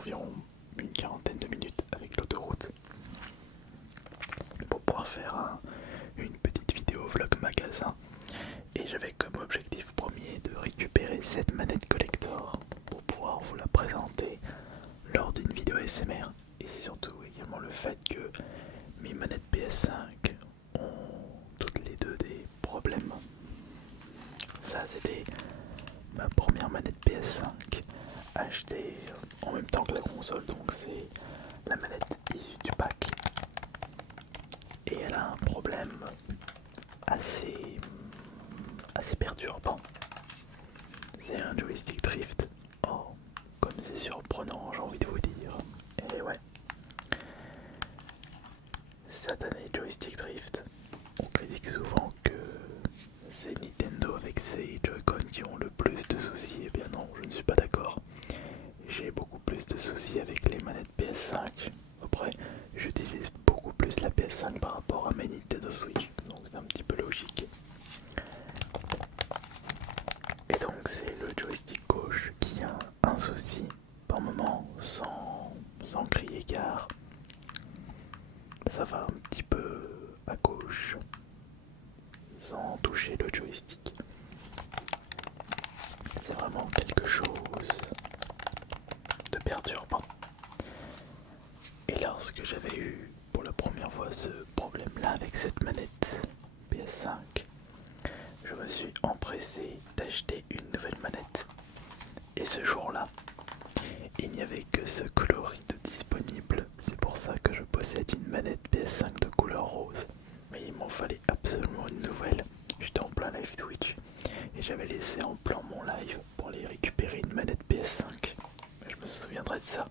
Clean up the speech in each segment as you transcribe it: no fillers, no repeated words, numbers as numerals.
environ une quarantaine de minutes avec l'autoroute pour pouvoir faire une petite vidéo vlog magasin. Et j'avais comme objectif premier de récupérer cette manette collector pour pouvoir vous la présenter lors d'une vidéo ASMR. Et c'est surtout également le fait que mes manettes PS5 ont toutes les deux des problèmes. Ça c'était ma première manette PS5 achetée en même temps que la console, donc c'est la manette issue du pack. Et elle a un problème assez perturbant. C'est un joystick drift. Oh, comme c'est surprenant, j'ai envie de vous dire. Et ouais, satané joystick drift. On critique souvent que c'est Nintendo avec ses Joy-Con qui ont le plus de soucis. Eh bien non, je ne suis pas d'accord. J'ai beaucoup plus de soucis avec les manettes PS5. Après, j'utilise beaucoup plus la PS5 par rapport à ma Nintendo Switch, donc c'est un petit peu logique. Et donc c'est le joystick gauche qui a un souci par moment sans crier car ça va un petit peu à gauche sans toucher le joystick. C'est vraiment quelque chose de perturbant. Et lorsque j'avais eu pour la première fois ce problème là avec cette manette PS5, je me suis empressé d'acheter une nouvelle manette. Et ce jour-là, il n'y avait que ce coloris de disponible. C'est pour ça que je possède une manette PS5 de couleur rose. Mais il m'en fallait absolument une nouvelle. J'étais en plein live Twitch et j'avais laissé en plan mon live pour aller récupérer une manette PS5. Je me souviendrai de ça.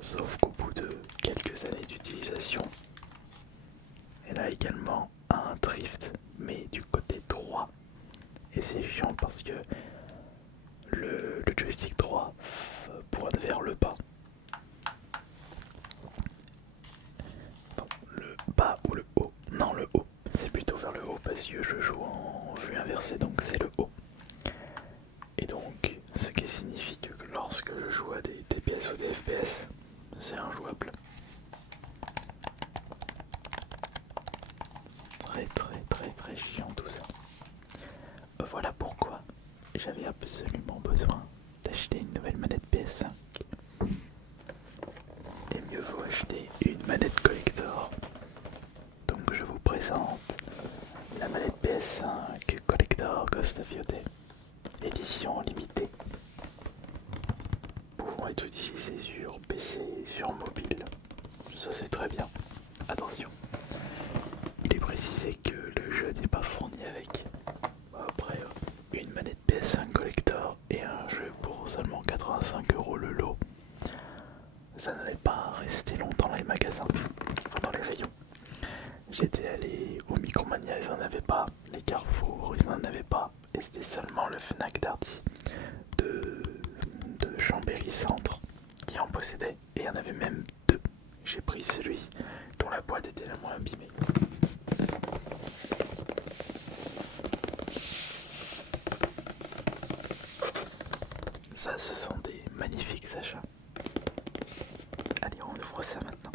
Sauf qu'au bout de quelques années d'utilisation, elle a également un drift, mais du côté droit. Et c'est chiant parce que le joystick droit pointe vers le bas. Non, le bas ou le haut? Non, le haut. C'est plutôt vers le haut parce que je joue en vue inversée, donc c'est le haut. Et donc, ce qui signifie que lorsque je joue à des TPS ou des FPS, c'est injouable. Très chiant tout ça. Voilà pourquoi j'avais absolument besoin d'acheter une nouvelle manette PS5. Et mieux vaut acheter une manette collector. Donc je vous présente la manette PS5 Collector Ghost of Yotei, édition limitée, pouvant être utilisée sur PC, sur mobile. Ça c'est très bien. Attention, il est précisé que le jeu n'est pas fourni avec. Après, une manette PS5 Collector et un jeu pour seulement 85€ le lot, ça n'allait pas rester longtemps dans les magasins, enfin dans les rayons. J'étais allé au Micromania, ils n'en avaient pas, les Carrefour, ils n'en avaient pas, et c'était seulement le Fnac Darty de Chambéry Centre qui en possédait, et il y en avait même deux. J'ai pris celui dont la boîte était la moins abîmée. Ça, ce sont des magnifiques achats. Allez, on ouvre ça maintenant.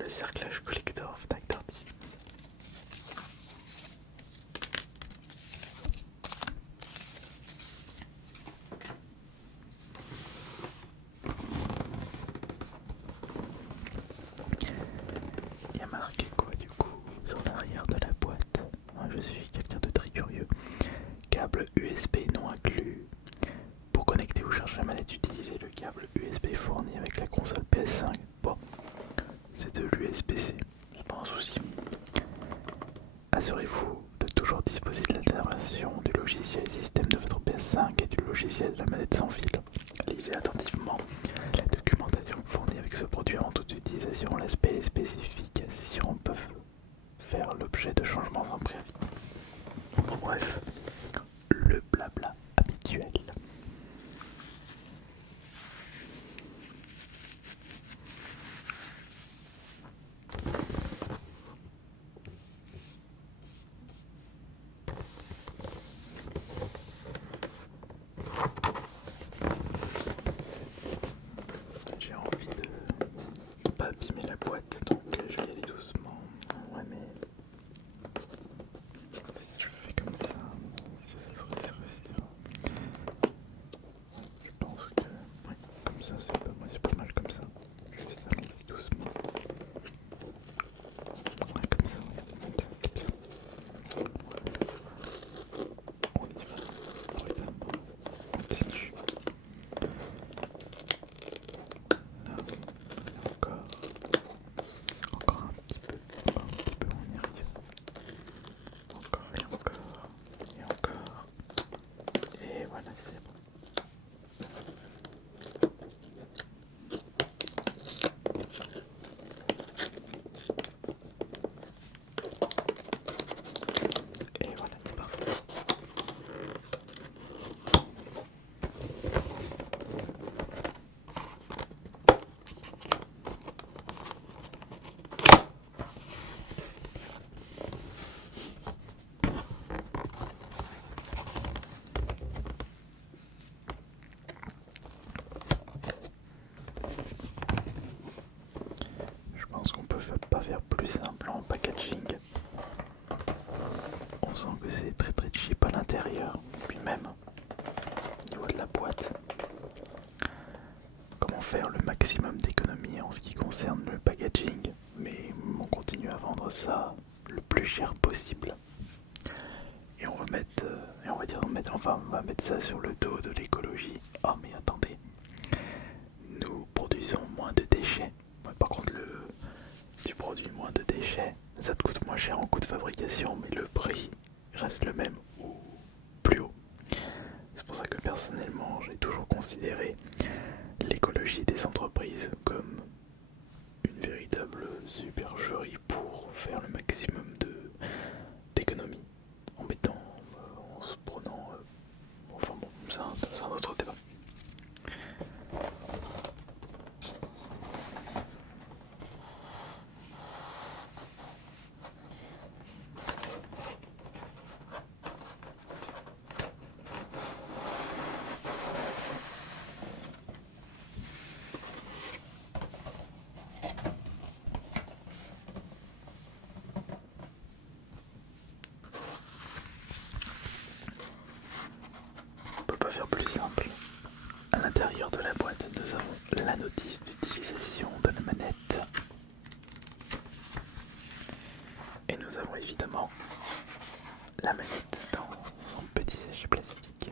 Le cerclage collector Fnac Darty. Il y a marqué quoi du coup sur l'arrière de la boîte? Je suis quelqu'un de très curieux. Câble USB non inclus. Pour connecter ou charger la manette, utilisez le câble USB fourni avec la console PS5. Bon, c'est de l'USB-C, c'est pas un souci. Assurez-vous de toujours disposer de l'alternative du logiciel système de votre PS5 et du logiciel de la manette sans fil. Lisez attentivement la documentation fournie avec ce produit avant toute utilisation. L'aspect et les spécifications peuvent faire l'objet de changements sans préavis. Bref, le blabla habituel. J'ai envie de pas abîmer la boîte, donc je vais y aller doucement. Ouais, mais je fais comme ça. Ça serait suffisant. Je pense que ouais, comme ça c'est pas mal comme ça. Juste allons-y doucement. Ouais, comme ça, ouais. Ça c'est bien. On y va. Prudemment. On continue. Là, encore. Encore un petit peu. Encore un petit peu, on y arrive. Encore et encore. Et encore. Et voilà, c'est bon. Et voilà, c'est parfait. Je pense qu'on peut pas faire plus simple en packaging. On sent que c'est très très cheap à l'intérieur. Puis même au niveau de la boîte. Comment faire le maximum d'économie en ce qui concerne le packaging, mais on continue à vendre ça le plus cher possible. Et on va mettre, on va mettre ça sur le dos de l'écologie. Oh mais attendez, nous produisons moins de déchets. Ouais, par contre, tu produis moins de déchets, ça te coûte moins cher en coût de fabrication, mais le prix reste le même ou plus haut. C'est pour ça que personnellement, j'ai toujours considéré l'écologie des entreprises comme une véritable supercherie pour faire le maximum d'économies en mettant, en se prenant, enfin bon, c'est un autre débat. On peut pas faire plus simple. À l'intérieur de la boîte, nous avons la notice d'utilisation de la manette. Et nous avons évidemment la manette dans son petit sachet plastique.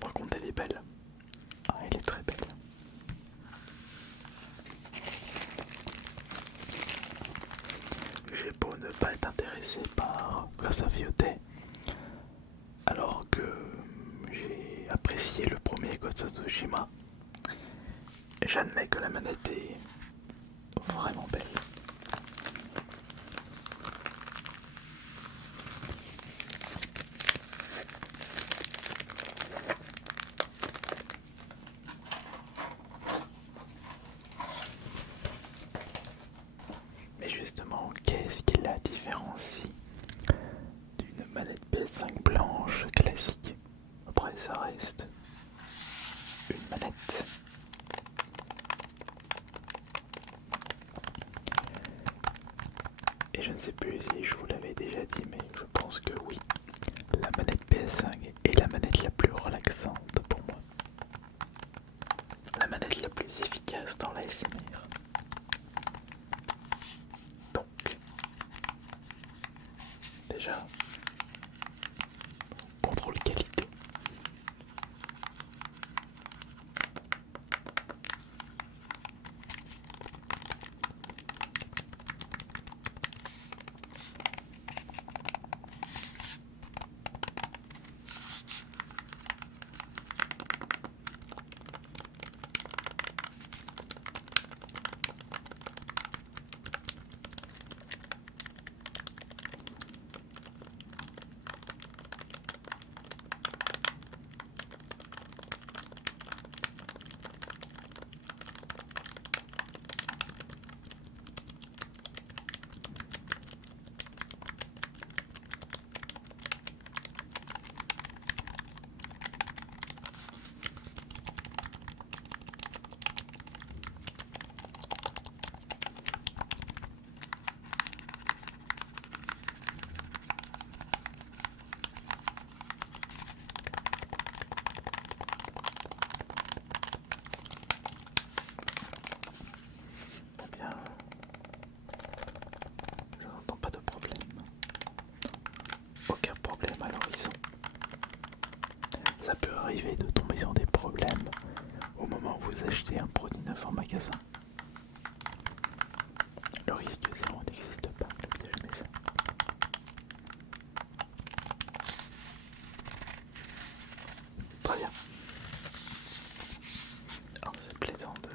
Par contre, elle est belle. Ah, elle est très belle. J'ai beau ne pas être intéressé par Ghost of Yotei. que j'ai apprécié le premier Ghost of Tsushima. J'admets que la manette est vraiment belle. Mais justement, qu'est-ce qui la différencie d'une manette PS5 blanche classique? Après, ça reste une manette. Et je ne sais plus si je vous l'avais déjà dit, mais je pense que oui. La manette PS5 est la manette la plus relaxante pour moi. La manette la plus efficace dans l'ASMR. Donc, déjà, contrôle qualité. Eh bien, je n'entends pas de problème. Aucun problème à l'horizon. Ça peut arriver de tomber sur des problèmes au moment où vous achetez un produit neuf en magasin. Le risque zéro n'existe pas, le piège maison. Très bien. Alors c'est plaisant de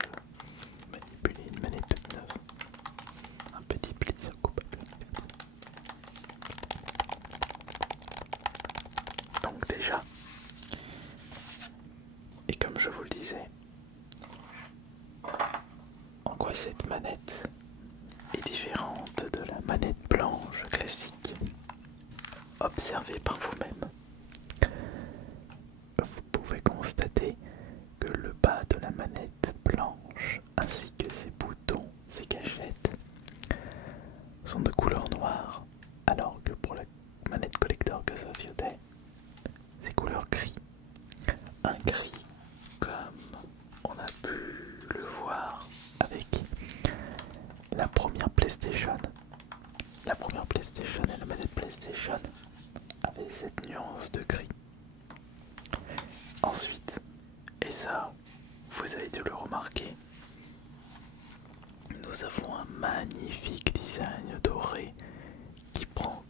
manipuler une manette toute neuve. Un petit plaisir coupable. Donc déjà, et comme je vous le disais, en quoi cette manette est différente de la manette blanche classique? Observez par vous-même. Vous pouvez constater que le bas de la manette blanche ainsi que ses boutons, ses gâchettes sont de couleur noire, alors que pour la manette collector que ça fiodait, c'est couleur gris. Un gris comme on a pu le voir avec la première PlayStation. La première PlayStation et la manette PlayStation avaient cette nuance de gris. Ensuite, et ça, vous avez dû le remarquer, nous avons un magnifique design doré qui prend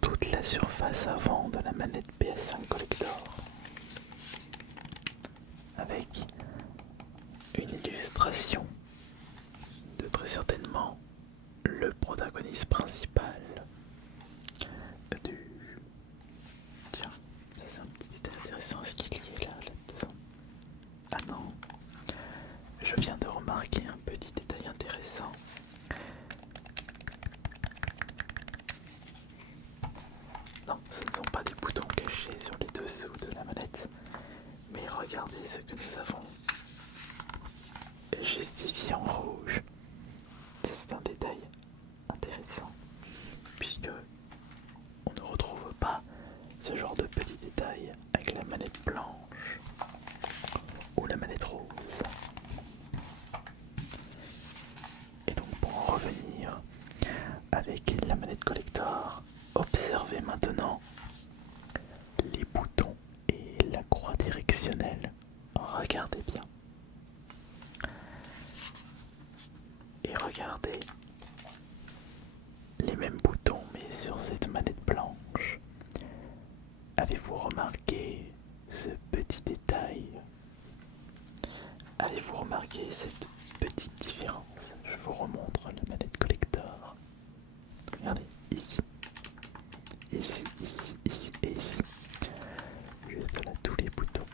toute la surface avant de la manette PS5 Collector avec une illustration de très certainement le protagoniste principal du... Tiens, ça c'est un petit détail intéressant, ce qu'il y est là-dedans. Ah non, je viens de remarquer un petit détail intéressant. Non, ce ne sont pas des boutons cachés sur les dessous de la manette, mais regardez ce que nous avons juste ici en rouge. C'est un détail intéressant, puisque on ne retrouve pas ce genre de petits détails avec la manette blanche ou la manette rose. Et donc pour en revenir avec la manette collector, observez maintenant les boutons et la croix directionnelle. Regardez bien. Et regardez les mêmes boutons mais sur cette manette blanche Avez-vous remarqué ce petit détail? Avez-vous remarqué cette petite différence? Je vous remontre la manette collector. Regardez, ici, ici, ici, ici et ici. Juste là, tous les boutons.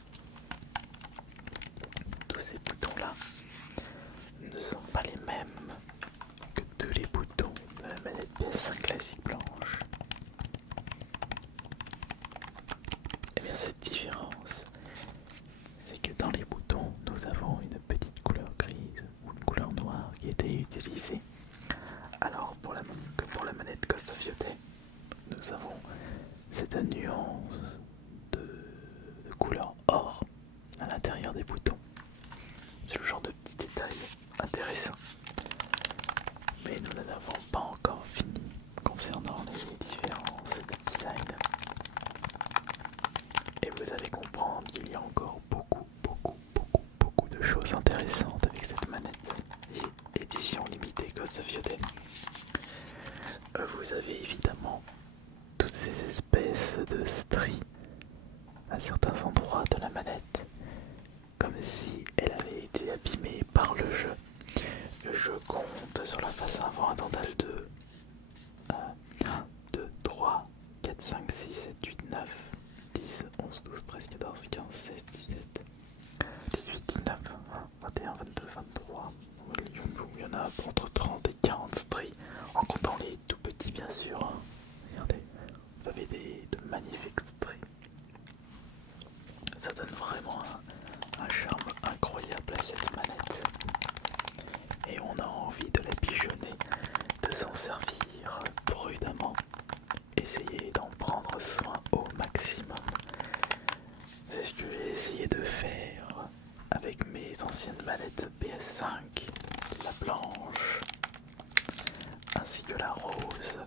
Tous ces boutons-là ne sont pas les mêmes que tous les boutons de la manette PS5 classique blanche. Et bien cette différence, c'est que dans les boutons, nous avons une petite couleur grise ou une couleur noire qui a été utilisée. Alors que pour la manette Ghost of Yotei, nous avons cette nuance de couleur or à l'intérieur des boutons. C'est le genre de petit détail intéressant. Mais nous n'en avons pas encore fini concernant les différences de design. Et vous allez comprendre qu'il y a encore beaucoup de choses intéressantes avec cette manette et édition limitée Ghost of Yotei. Vous avez évidemment toutes ces espèces de stries à certains endroits de la manette, comme si elle avait été abîmée par le jeu. Le jeu compte sur la face avant un total de 1, 2, 3, 4, 5, 6, 7, 8, 9, 10, 11, 12, 13, 14, 15, 16, 17, 18, 19, 21, 22, 23. Il y en a entre 30 et 40 stries, en comptant les tout petits bien sûr. Regardez, vous avez de magnifiques stries. Ça donne vraiment un charme incroyable à cette manette. Et on a envie de la pigeonner, de s'en servir prudemment. Essayez d'en prendre soin au maximum. C'est ce que j'ai essayé de faire avec mes anciennes manettes PS5, la blanche ainsi que la rose.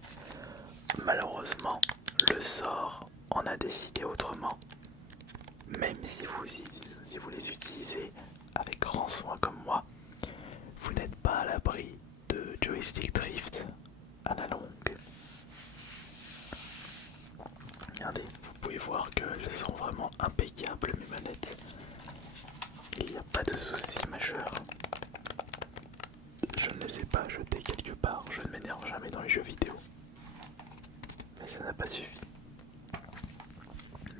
Malheureusement, le sort en a décidé autrement. Même si vous les utilisez avec grand soin comme moi, vous n'êtes pas à l'abri de joystick drift à la longue. Regardez, vous pouvez voir qu'elles sont vraiment impeccables mes manettes. Il n'y a pas de souci majeur. Je ne les ai pas jetées quelque part, je ne m'énerve jamais dans les jeux vidéo. Mais ça n'a pas suffi.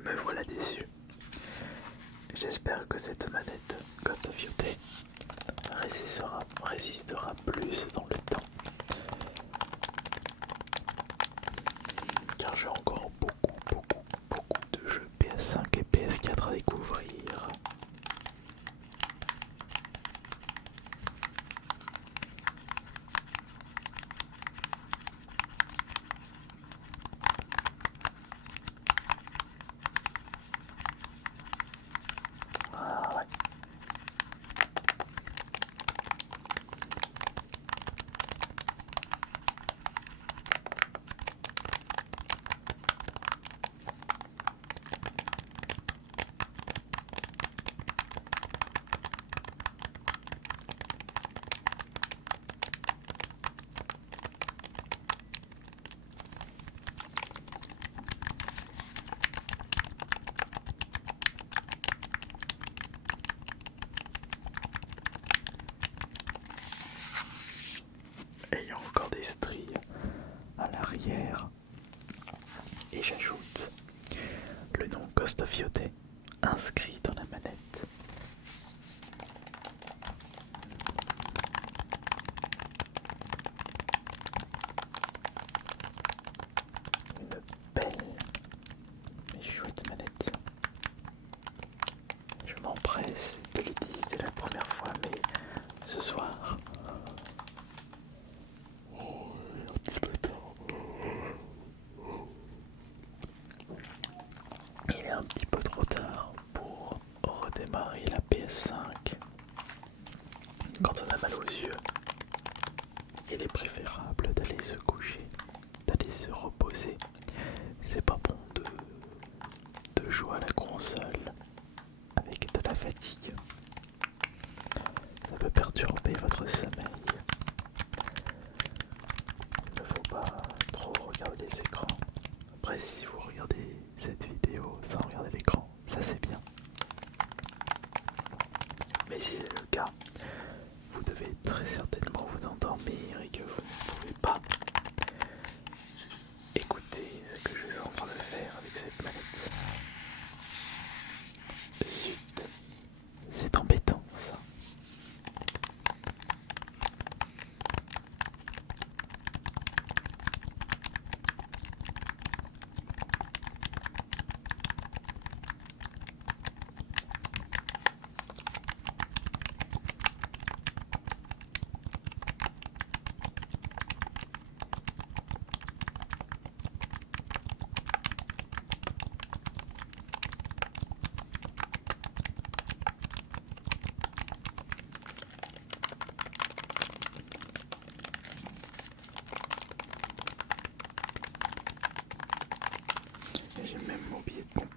Me voilà déçu. J'espère que cette manette Ghost of Yotei résistera plus dans le temps. Car j'ai encore beaucoup de jeux PS5 et PS4 à découvrir. Ah ouais. Et il y a encore des stries à l'arrière. Et j'ajoute le nom Ghost of Yotei inscrit dans la manette. Une belle mais chouette manette. Je m'empresse de le dire, c'est la première fois, mais ce soir, un petit peu tard. Il est un petit peu trop tard pour redémarrer la PS5. Quand on a mal aux yeux, il est préférable d'aller se coucher, d'aller se reposer. C'est pas bon de jouer à la console avec de la fatigue. Ça peut perturber votre sommeil. Il ne faut pas trop regarder les écrans. Après, si vous regardez cette vidéo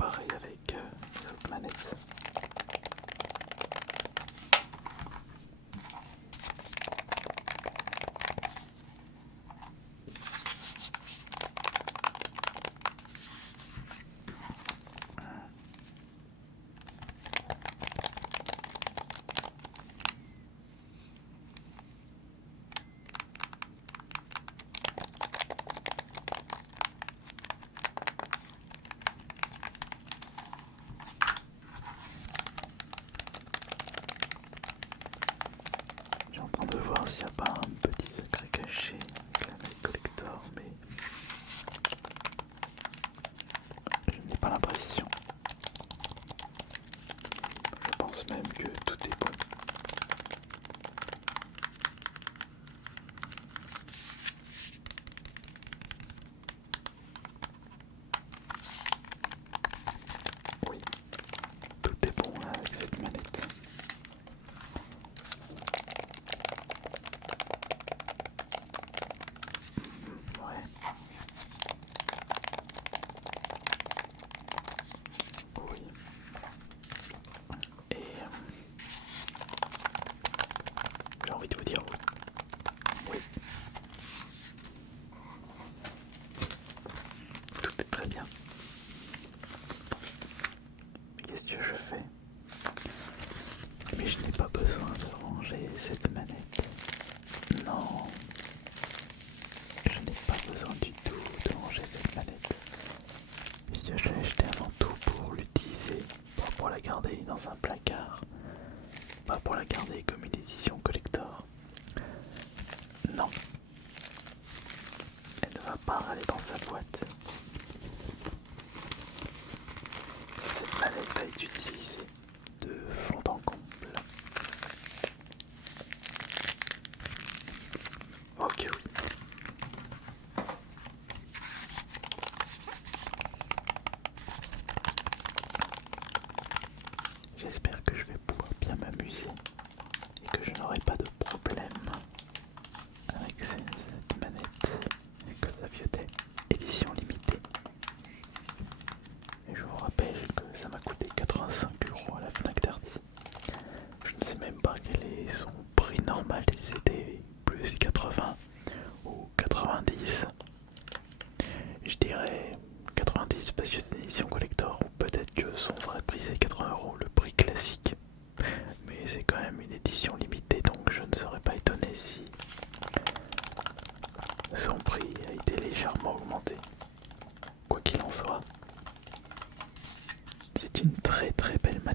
pareil avec l'autre manette. Je suis en train de voir s'il n'y a pas un petit secret caché avec la manette collector, mais je n'ai pas l'impression. Je pense même que tout est bon. Oui, tout est bon là, avec cette manette. Ouais. Oui. Et j'ai envie de vous dire oui. Oui. Tout est très bien. Qu'est-ce que je fais? Mais je n'ai pas besoin de ranger cette manette. Non, je n'ai pas besoin du tout de ranger cette manette. Puisque je l'ai achetée avant tout pour l'utiliser, pas pour la garder dans un placard, pas pour la garder comme une édition collector. Non, elle ne va pas aller dans sa boîte. Cette manette va être utilisée de fond en comble. Ok, oui. J'espère que je vais pouvoir bien m'amuser et que je n'aurai pas de problème avec cette manette Cosaviotet édition limitée. Et je vous rappelle que ça m'a coûté 85 € à la Fnac Darty. Je ne sais même pas quel est son prix normal, si c'était plus 80 ou 90. Je dirais 90 parce que c'est une édition collector, ou peut-être que son vrai prix c'est 80 €, le prix classique. Mais c'est quand même une édition limitée, donc je ne serais pas étonné si son prix a été légèrement augmenté. Quoi qu'il en soit, c'est une très très belle manette.